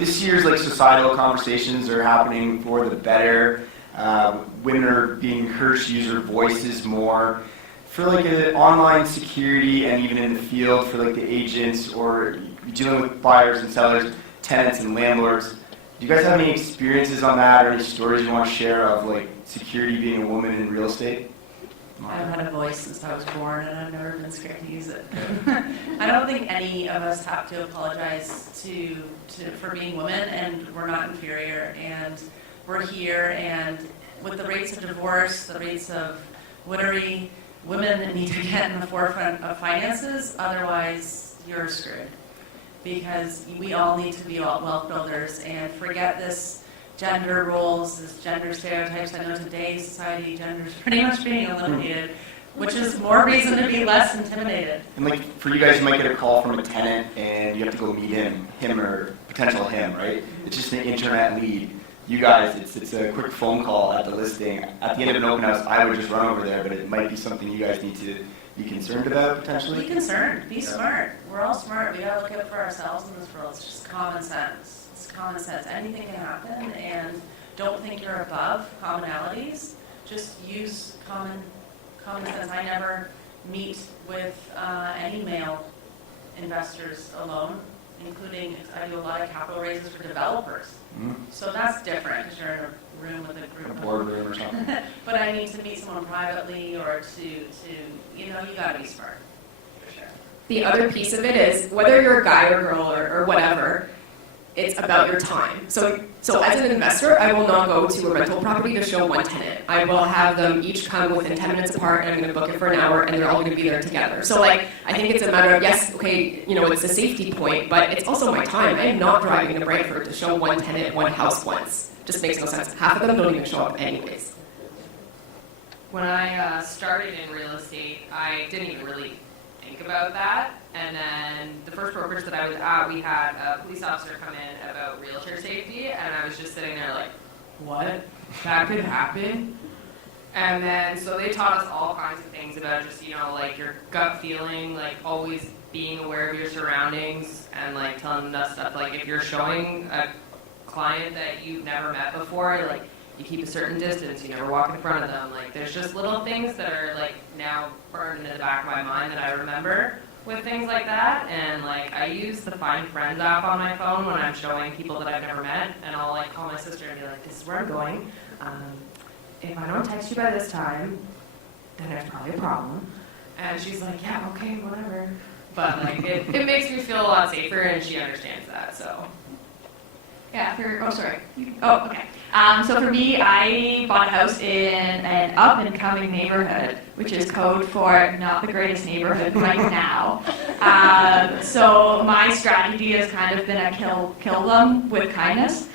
this year's like societal conversations are happening for the better. Women are being encouraged to use their voices more. For like online security and even in the field for like the agents or dealing with buyers and sellers, tenants and landlords, do you guys have any experiences on that or any stories you want to share of like security being a woman in real estate? I've had a voice since I was born and I've never been scared to use it. I don't think any of us have to apologize for being women, and we're not inferior, and we're here, and with the rates of divorce, the rates of widowry, women need to get in the forefront of finances, otherwise you're screwed. Because we all need to be wealth builders and forget this gender roles, this gender stereotypes. I know today's society, gender is pretty much being eliminated, which is more reason to be less intimidated. And like for you guys, you might get a call from a tenant and you have to go meet him or potential him, right? It's just an internet lead. You guys, it's a quick phone call at the listing. At the end of an open house, I would just run over there, but it might be something you guys need to be concerned about potentially. Be concerned. Be smart. We're all smart. We gotta look out for ourselves in this world. It's just common sense. It's common sense. Anything can happen, and don't think you're above commonalities. Just use common sense. I never meet with any male investors alone, including I do a lot of capital raises for developers. So that's different because you're in a room with a group. A boardroom or something. But I need to meet someone privately or to you gotta be smart. For sure. The other piece of it is, whether you're a guy or girl or whatever, it's about your time. So as an investor, I will not go to a rental property to show one tenant. I will have them each come within 10 minutes apart, and I'm going to book it for an hour, and they're all going to be there together. So I think it's a matter of, yes, okay, it's a safety point, but it's also my time. I'm not driving to Brantford to show one tenant one house once. Just makes no sense. Half of them don't even show up anyways. When I started in real estate, I didn't even really think about that. And then the first brokerage that I was at, we had a police officer come in about realtor safety, and I was just sitting there like, what? That could happen? And then, so they taught us all kinds of things about just, like your gut feeling, like always being aware of your surroundings, and like telling us stuff like if you're showing a client that you've never met before, like you keep a certain distance, you never walk in front of them. Like there's just little things that are like now burned into the back of my mind that I remember with things like that. And like I use the Find Friends app on my phone when I'm showing people that I've never met, and I'll like call my sister and be like, this is where I'm going. If I don't text you by this time, then there's probably a problem. And she's like, yeah, okay, whatever. But like it makes me feel a lot safer, and she understands that. So yeah, okay. So for me, I bought a house in an up-and-coming neighborhood, which is code for not the greatest neighborhood right now. So my strategy has kind of been a kill them with kindness.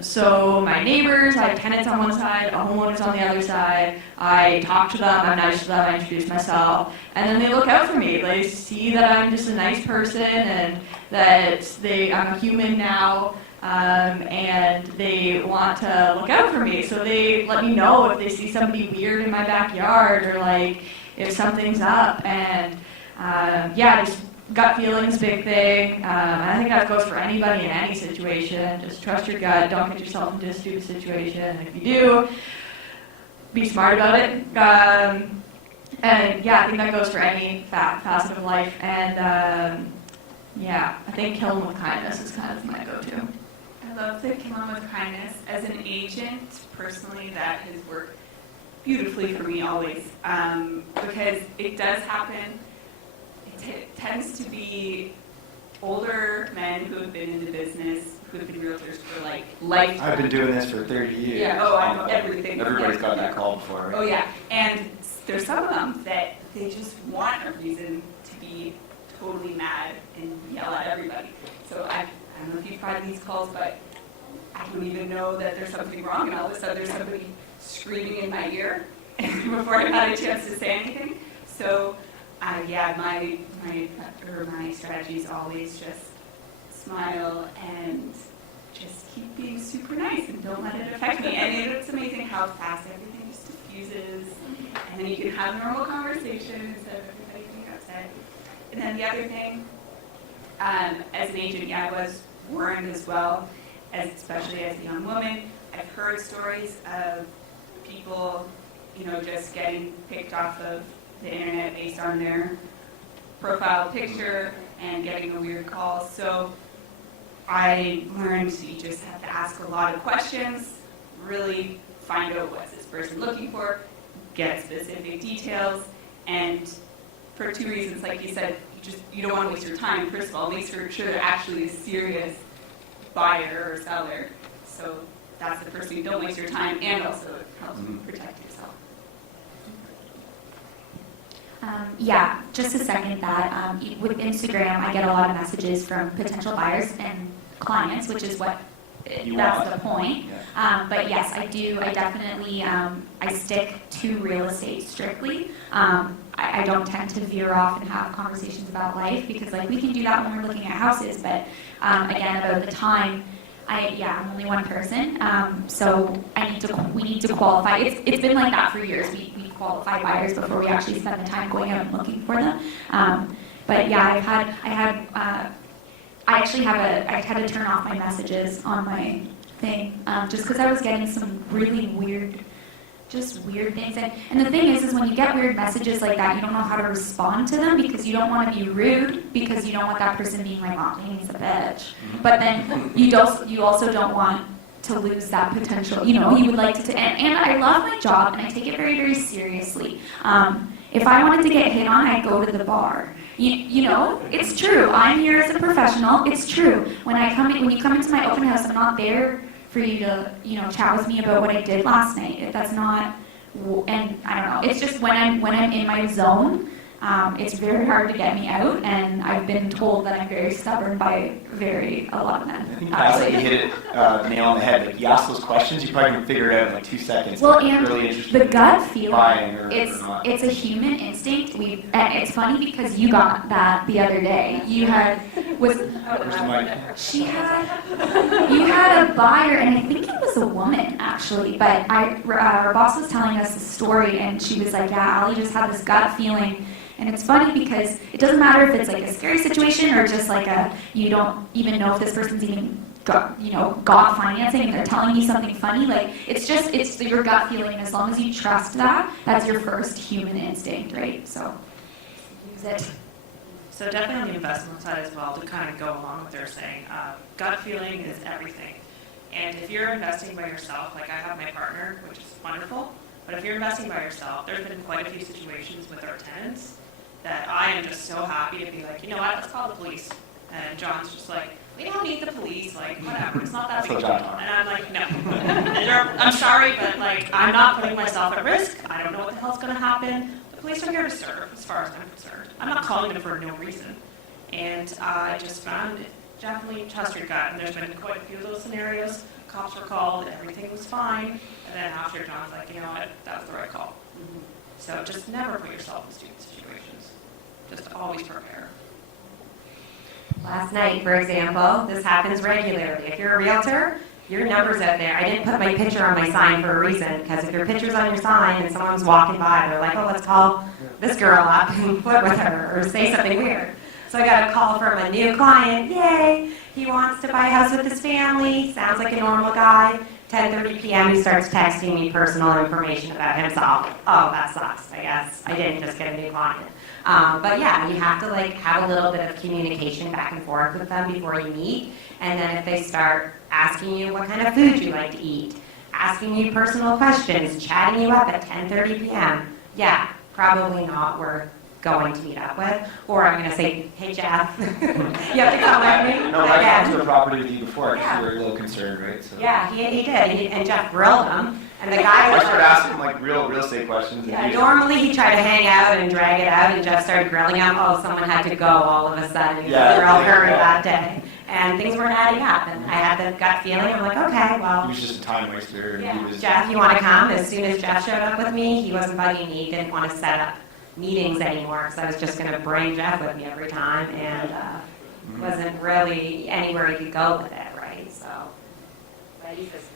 So my neighbors, I have tenants on one side, homeowners on the other side. I talk to them, I'm nice to them, I introduce myself, and then they look out for me. They see that I'm just a nice person and that I'm a human now, and they want to look out for me. So they let me know if they see somebody weird in my backyard or like if something's up. And just gut feeling's a big thing. I think that goes for anybody in any situation. Just trust your gut. Don't get yourself into a stupid situation. And if you do, be smart about it. And I think that goes for any facet of life. And I think kill them with kindness is kind of my go-to. I love the kill them with kindness. As an agent, personally, that has worked beautifully for me always. Because it does happen. It tends to be older men who have been in the business, who have been realtors for like life. I've been doing this for 30 years. Yeah, I know everything. Everybody's got that call before, right? Oh yeah, and there's some of them that they just want a reason to be totally mad and yell at everybody. So I don't know if you've tried these calls, but I don't even know that there's something wrong, and all of a sudden there's somebody screaming in my ear before I've had a chance to say anything. So my strategy is always just smile and just keep being super nice and don't let it affect me. And it's amazing how fast everything just diffuses, and then you can have normal conversations instead of everybody being upset. And then the other thing, as an agent, I was warned as well, especially as a young woman. I've heard stories of people, just getting picked off of the internet based on their profile picture and getting a weird call. So I learned you just have to ask a lot of questions, really find out what's this person looking for, get specific details, and for 2 reasons, like you said, you don't want to waste your time. First of all, make sure they're actually a serious buyer or seller. So that's the first thing. Don't waste your time, and also it helps you protect yourself. Yeah, just to second that, with Instagram, I get a lot of messages from potential buyers and clients, which is what that's the point. Yeah. But yes, I do. I definitely I stick to real estate strictly. I don't tend to veer off and have conversations about life because we can do that when we're looking at houses. But again, about the time, I'm only one person, so we need to qualify. It's been like that for years. We qualify buyers before we actually spend the time going out and looking for them. But yeah, I had to turn off my messages on my thing just because I was getting some really weird things. And the thing is when you get weird messages like that, you don't know how to respond to them because you don't want to be rude because you don't want that person being like, oh, he's a bitch. But then you also don't want to lose that potential. You would like to, and I love my job and I take it very, very seriously. If I wanted to get hit on, I'd go to the bar. It's true. I'm here as a professional. It's true. When you come into my open house, I'm not there for you to, chat with me about what I did last night. That's not, and I don't know. It's just when I'm in my zone, it's very hard to get me out, and I've been told that I'm very stubborn by a lot of men. I think Cassidy hit it nail on the head. You ask those questions, you probably can figure it out in 2 seconds. Well, and really the gut feeling, it's a human instinct. And it's funny because you got that the other day. You had you had a buyer, and I think it was a woman actually. But our boss was telling us the story, and she was like, "Yeah, Ali just had this gut feeling." And it's funny because it doesn't matter if it's a scary situation or just you don't even know if this person's even got financing and they're telling you something funny. It's your gut feeling, and as long as you trust that, that's your first human instinct, right? So use it. So definitely on the investment side as well, to kind of go along with what they're saying, gut feeling is everything. And if you're investing by yourself, like I have my partner, which is wonderful, but if you're investing by yourself, there's been quite a few situations with our tenants that I am just so happy to be like, you know what, let's call the police. And John's just like, we don't need the police, whatever, it's not that big a deal. And I'm like, no. I'm sorry, but I'm not putting myself at risk. I don't know what the hell's going to happen. The police are here to serve, as far as I'm concerned. I'm not calling them for no reason. And I just found it, definitely trust your gut. And there's been quite a few of those scenarios. Cops were called, everything was fine. And then after, John's like, you know what, that was the right call. So just never put yourself in stupid situations. Just always prepare. Last night, for example, this happens regularly. If you're a realtor, your number's out there. I didn't put my picture on my sign for a reason, because if your picture's on your sign and someone's walking by, they're like, oh, let's call this girl up and flirt with her or say something weird. So I got a call from a new client. Yay! He wants to buy a house with his family. Sounds like a normal guy. 10:30 p.m. he starts texting me personal information about himself. Oh, that sucks, I guess. I didn't just get a new client. But yeah, you have to have a little bit of communication back and forth with them before you meet. And then if they start asking you what kind of food you like to eat, asking you personal questions, chatting you up at 10:30 p.m., yeah, probably not worth going to meet up with. Or I'm going to say, hey, Jeff, you have to come with me. No, I went to a property with you before because you were a little concerned, right? So. Yeah, he did. And Jeff grilled him. And the guy I was started asking him real estate questions. Yeah, normally he tried to hang out and drag it out, and Jeff started grilling him. Oh, someone had to go all of a sudden. Yeah, they were all hurried that day. And things weren't adding up. And I had the gut feeling. I'm like, okay, well. He was just a time waster. Yeah. Jeff, you want to come? As soon as Jeff showed up with me, he wasn't bugging me. He didn't want to set up meetings anymore, because I was just going to bring Jeff with me every time, and wasn't really anywhere he could go with it, right? So, but he's just.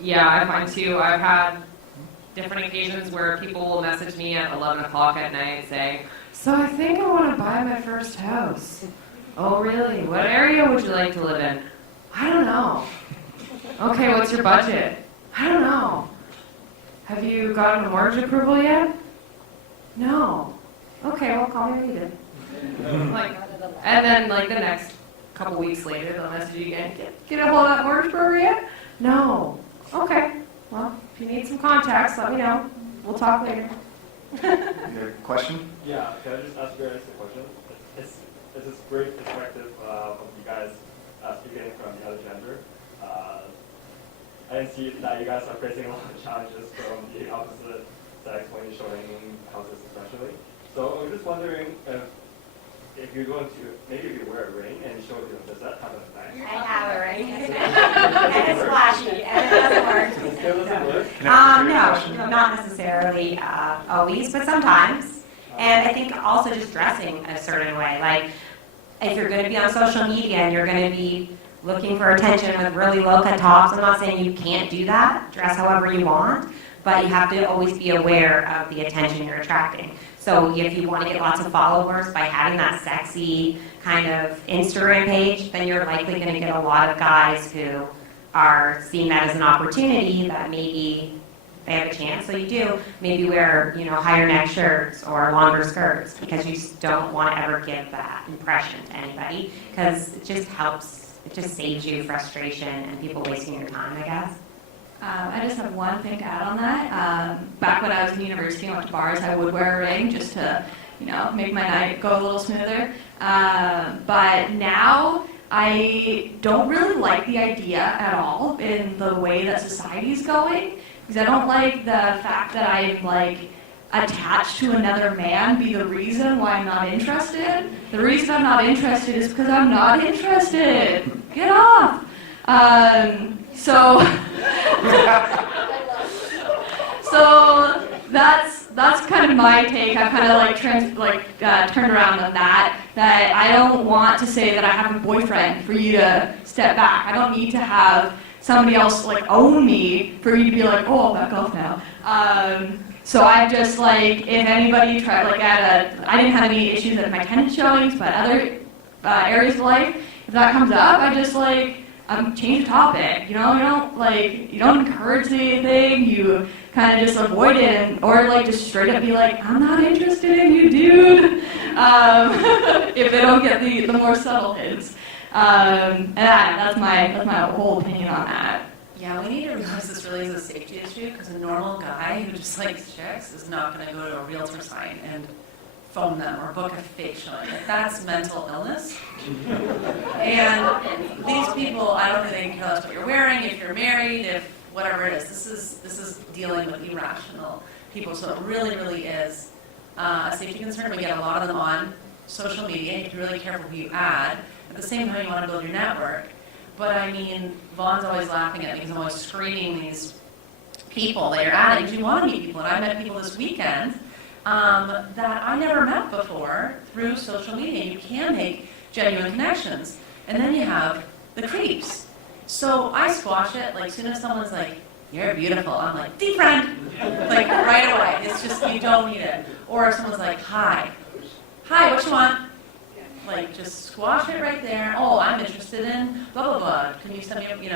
Yeah, I find too, I've had different occasions where people will message me at 11 o'clock at night saying, so I think I want to buy my first house. Oh, really? What area would you like to live in? I don't know. Okay, what's your budget? I don't know. Have you gotten a mortgage approval yet? No. Okay, well, call me when you did. Like, and then, like, the next couple weeks later, they'll message you again. Get a hold of that mortgage broker yet? No. Okay. Well, if you need some contacts, let me know. We'll talk later. You got a question? Yeah, can I just ask you guys a question? It's this great perspective of you guys speaking from the other gender. I didn't see that you guys are facing a lot of challenges from the opposite sex when you're showing houses especially. So I'm just wondering if you're going to, maybe if you wear a ring and show them, does that have an effect? I have a ring. And it's flashy, and it doesn't work. It still doesn't work? No, not necessarily always, but sometimes. And I think also just dressing a certain way. Like, if you're going to be on social media and you're going to be looking for attention with really low-cut tops, I'm not saying you can't do that, dress however you want, but you have to always be aware of the attention you're attracting. So if you want to get lots of followers by having that sexy kind of Instagram page, then you're likely going to get a lot of guys who are seeing that as an opportunity that maybe they have a chance. So you do maybe wear, higher neck shirts or longer skirts because you don't want to ever give that impression to anybody because it just helps, it just saves you frustration and people wasting your time, I guess. I just have one thing to add on that. Back when I was in university and went to bars, I would wear a ring just to, make my night go a little smoother. But now I don't really like the idea at all in the way that society's going, because I don't like the fact that I'm attached to another man be the reason why I'm not interested. The reason I'm not interested is because I'm not interested. Get off. So that's kind of my take. I've kind of turned around on that I don't want to say that I have a boyfriend for you to step back. I don't need to have somebody else own me for you to be like, oh, I'll back off now. So I just if anybody tried I didn't have any issues at my tenant showings, but other areas of life, if that comes up, I just change the topic. You don't encourage anything. You kind of just avoid it, or just straight up be like, I'm not interested in you, dude. If they don't get the more subtle hints, and that's my whole opinion on that. Yeah, we need to realize this really is a safety issue because a normal guy who just likes chicks is not going to go to a realtor sign and phone them or book a fake showing. That's mental illness. And these people, I don't think they care less what you're wearing, if you're married, if whatever it is. This is dealing with irrational people. So it really, really is a safety concern. We get a lot of them on social media. You have to be really careful who you add. At the same time, you want to build your network. But I mean, Vaughn's always laughing at me because I'm always screening these people that you're adding. Because you want to meet people. And I met people this weekend that I never met before through social media. You can make genuine connections. And then you have the creeps. So I squash it. As soon as someone's like, you're beautiful, I'm like, defriend. Right away. It's just, you don't need it. Or if someone's like, hi, what you want? Just squash it right there. Oh, I'm interested in blah, blah, blah. Can you send me,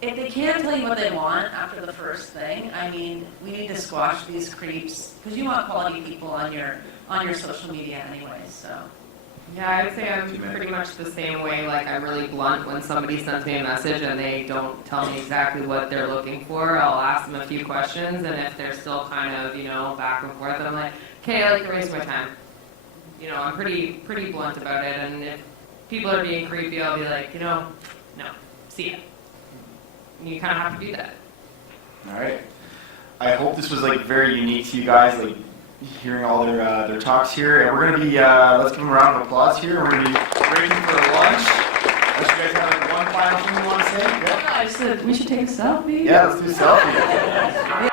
If they can't tell you what they want after the first thing, I mean, we need to squash these creeps because you want quality people on your social media anyway. So. Yeah, I would say I'm pretty much the same way. I'm really blunt when somebody sends me a message and they don't tell me exactly what they're looking for. I'll ask them a few questions, and if they're still kind of, back and forth, I'm like, okay, I like to waste my time. I'm pretty blunt about it, and if people are being creepy, I'll be like, no, see ya. And you kind of have to do that. All right. I hope this was very unique to you guys, hearing all their talks here. And we're going to be, let's give them a round of applause here. We're going to be breaking for lunch. Unless you guys have one final thing you want to say? Yeah, I said we should take a selfie. Yeah, let's do a selfie.